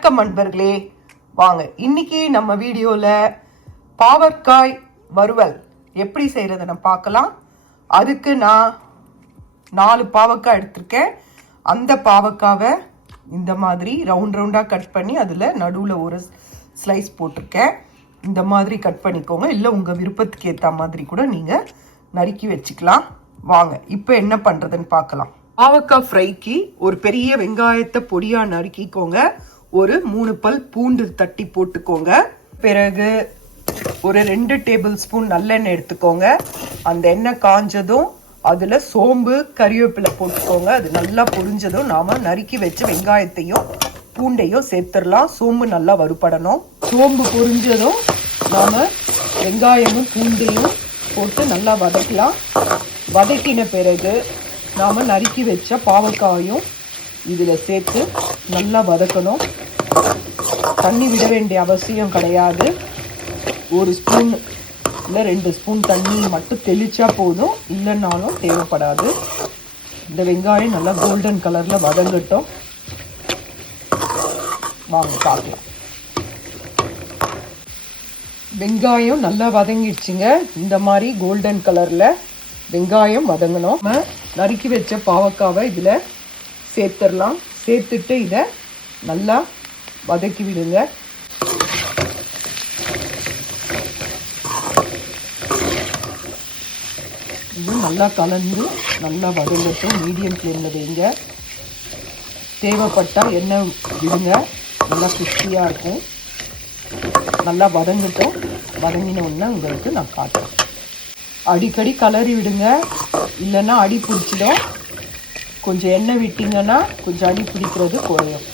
வணக்கம் நண்பர்களே, வாங்க இன்னைக்கு நம்ம வீடியோல பாவக்காய் வறுவல் எப்படி செய்யறதுன்னு பார்க்கலாம். அதுக்கு நான் 4 பாவக்காய் எடுத்திருக்கேன். அந்த பாவக்காவை இந்த மாதிரி ரவுண்டா கட் பண்ணி அதுல நடுவுல ஒரு ஸ்லைஸ் போட்டிருக்கேன். இந்த மாதிரி கட் பண்ணிக்கோங்க, இல்லை உங்க விருப்பத்துக்கு ஏற்ற மாதிரி கூட நீங்க நறுக்கி வச்சுக்கலாம். வாங்க இப்போ என்ன பண்றதுன்னு பார்க்கலாம். பாவக்காய் ஃப்ரைக்கு ஒரு பெரிய வெங்காயத்தை பொடியா நறுக்கிக்கோங்க. ஒரு 3 பல் பூண்டு தட்டி போட்டுக்கோங்க. பிறகு ஒரு 2 டேபிள் ஸ்பூன் நல்லெண்ணெய் எடுத்துக்கோங்க. அந்த எண்ணெய் காஞ்சதும் அதுல சோம்பு கறிவேப்பிலை போட்டுக்கோங்க. அது நல்லா பொரிஞ்சதும் நாம நறுக்கி வச்ச வெங்காயத்தையும் பூண்டையும் சேர்த்துடலாம். சோம்பு நல்லா வறுபடணும். சோம்பு பொரிஞ்சதும் நாம வெங்காயமும் பூண்டையும் போட்டு நல்லா வதக்கலாம். வதக்கின பிறகு நாம நறுக்கி வச்ச பாவக்காயும் இதுல சேர்த்து நல்லா வதக்கணும். தண்ணி விட வேண்டிய அவசியம் கிடையாது. 1 ஸ்பூன் இல்லை 2 ஸ்பூன் தண்ணி மட்டும் தெளிச்சா போதும், இல்லைன்னாலும் தேவைப்படாது. இந்த வெங்காயம் நல்லா கோல்டன் கலர்ல வதங்கட்டும். வாங்க பார்க்கலாம். வெங்காயம் நல்லா வதங்கிடுச்சுங்க. இந்த மாதிரி கோல்டன் கலர்ல வெங்காயம் வதங்கணும். நறுக்கி வச்ச பாவக்காவை இதுல சேர்த்துடலாம். சேர்த்துட்டு இதை நல்லா வதக்கி விடுங்க. இது நல்லா கலந்து நல்லா வதங்கட்டும். மீடியம் ஃப்ளேமில் வைங்க. தேவைப்பட்டா எண்ணெய் விடுங்க, நல்லா கிறிஸ்பியாக இருக்கும். நல்லா வதங்கட்டும். வதங்கின உடனே உங்களுக்கு நான் காட்டுறேன். அடிக்கடி கலரி விடுங்க, இல்லைன்னா அடி பிடிச்சிடும். கொஞ்சம் எண்ணெய் விட்டீங்கன்னா கொஞ்சம் அடி பிடிக்கிறது குறையும்.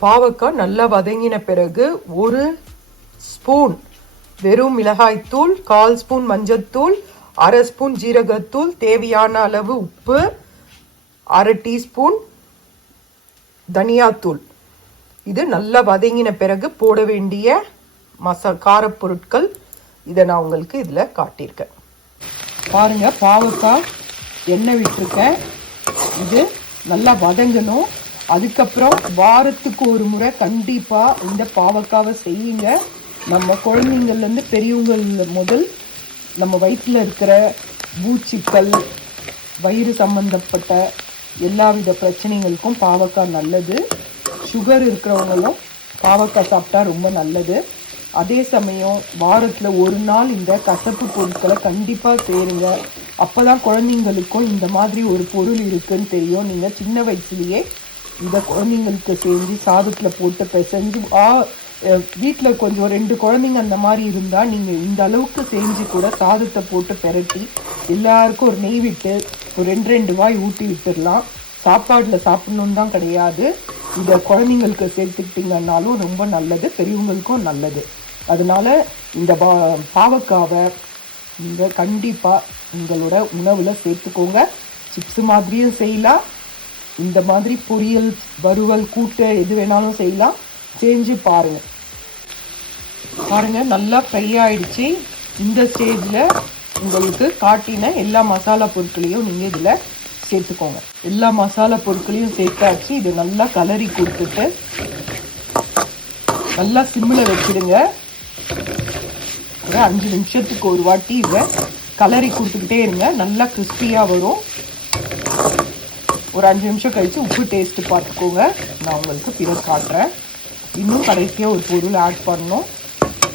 பாவக்காய் நல்லா வதங்கின பிறகு 1 ஸ்பூன் வெறும் மிளகாய்த்தூள், 1/4 ஸ்பூன் மஞ்சத்தூள், 1/2 ஸ்பூன் ஜீரகத்தூள், தேவையான அளவு உப்பு, 1/2 டீஸ்பூன் தனியாத்தூள். இது நல்லா வதங்கின பிறகு போட வேண்டிய காரப்பொருட்கள். இதை நான் உங்களுக்கு இதில் காட்டியிருக்கேன். பாருங்க, பாவக்காய் எண்ணெய் விட்டுருக்கேன். இது நல்லா வதங்கணும். அதுக்கப்புறம் வாரத்துக்கு ஒரு முறை கண்டிப்பா இந்த பாவக்காவை செய்யுங்க. நம்ம குழந்தைங்கள்லேருந்து பெரியவங்க முதல் நம்ம வயிற்றில் இருக்கிற பூச்சிக்கள், வயிறு சம்பந்தப்பட்ட எல்லா வித பிரச்சனைகளுக்கும் பாவக்காய் நல்லது. சுகர் இருக்கிறவங்களும் பாவக்காய் சாப்பிட்டா ரொம்ப நல்லது. அதே சமயம் வாரத்தில் ஒரு நாள் இந்த கசப்பு பொருட்களை கண்டிப்பாக சேருங்க. அப்போதான் குழந்தைங்களுக்கும் இந்த மாதிரி ஒரு பொருள் இருக்குன்னு தெரியும். நீங்கள் சின்ன வயசுலேயே இதை குழந்தைங்களுக்கு செஞ்சு சாதத்தில் போட்டு பிசைஞ்சு வீட்டில் கொஞ்சம் 2 குழந்தைங்க அந்த மாதிரி இருந்தால் நீங்கள் இந்த அளவுக்கு செஞ்சு கூட சாதத்தை போட்டு பெரட்டி எல்லாருக்கும் ஒரு நெய் விட்டு ஒரு 2 வாய் ஊட்டி விட்டுடலாம். சாப்பாடில் சாப்பிடணுன்னு தான் கிடையாது. இதை குழந்தைங்களுக்கு சேர்த்துக்கிட்டிங்கன்னாலும் ரொம்ப நல்லது, பெரியவங்களுக்கும் நல்லது. அதனால இந்த பாவக்காவை நீங்கள் கண்டிப்பாக உங்களோட உணவில் சேர்த்துக்கோங்க. சிப்ஸ் மாதிரியும் செய்யலாம், இந்த மாதிரி பொரியல், வறுவல், கூட்டு எது வேணாலும் செய்யலாம். செஞ்சு பாருங்க. பாருங்க, நல்லா ஃப்ரை ஆயிடுச்சு. இந்த ஸ்டேஜில் உங்களுக்கு காட்டின எல்லா மசாலா பொருட்களையும் நீங்கள் இதில் சேர்த்துக்கோங்க. எல்லா மசாலா பொருட்களையும் சேர்த்தாச்சு. இது நல்லா கலரி கொடுத்துட்டு நல்லா சிம்மில் வச்சுடுங்க. ஒரு 5 நிமிஷத்துக்கு ஒரு வாட்டி இதை கலரி கொடுத்துக்கிட்டே இருங்க. நல்லா கிறிஸ்பியாக வரும். ஒரு 5 நிமிஷம் கழித்து உப்பு டேஸ்ட்டு பார்த்துக்கோங்க. நான் உங்களுக்கு பிறகு காட்டுறேன். இன்னும் கடைசியாக ஒரு பொருள் ஆட் பண்ணணும்,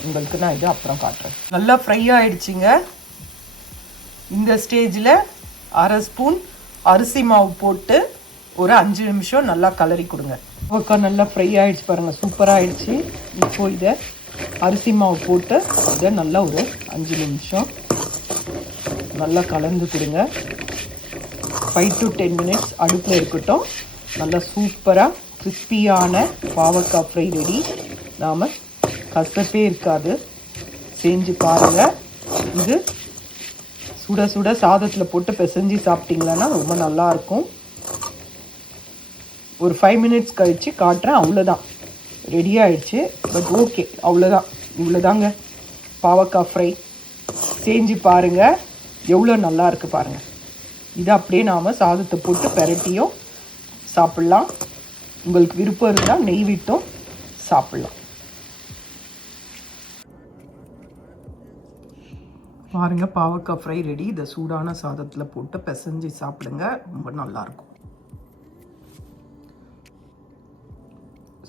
உங்களுக்கு நான் இது அப்புறம் காட்டுறேன். நல்லா ஃப்ரை ஆகிடுச்சிங்க. இந்த ஸ்டேஜில் 1/2 ஸ்பூன் அரிசி மாவு போட்டு ஒரு 5 நிமிஷம் நல்லா கலரி கொடுங்க. பாவக்காய் நல்லா ஃப்ரை ஆகிடுச்சு பாருங்கள், சூப்பராக ஆகிடுச்சு. இப்போ இதை அரிசி மாவு போட்டு இதை நல்லா ஒரு 5 நிமிஷம் நல்லா கலந்து கொடுங்க. 5 to 10 மினிட்ஸ் அடுப்பில் இருக்கட்டும். நல்லா சூப்பராக கிறிஸ்பியான பாவக்காய் ஃப்ரை ரெடி. நாம் கசப்பே இருக்காது, செஞ்சு பாருங்கள். இது சுட சுட சாதத்தில் போட்டு பிசைஞ்சு சாப்பிட்டிங்களன்னா ரொம்ப நல்லாயிருக்கும். ஒரு 5 மினிட்ஸ் கழித்து காட்டுறேன். அவ்வளோதான், ரெடி ஆயிடுச்சு. பட் ஓகே, அவ்வளோதான். இவ்வளோதாங்க பாவக்காய் ஃப்ரை. செஞ்சு பாருங்கள், எவ்வளோ நல்லா இருக்குது பாருங்கள். இதை அப்படியே நாம் சாதத்தை போட்டு பெரட்டியும் சாப்பிட்லாம். உங்களுக்கு விருப்பம் இருந்தால் நெய் விட்டும் சாப்பிடலாம். பாருங்க, பாவக்காய் ஃப்ரை ரெடி. இதை சூடான சாதத்தில் போட்டு பிசைஞ்சு சாப்பிடுங்க, ரொம்ப நல்லாயிருக்கும்.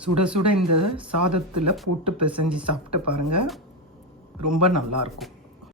சுட சுட இந்த சாதத்தில் போட்டு பிசைஞ்சு சாப்பிட்டு பாருங்கள், ரொம்ப நல்லாயிருக்கும்.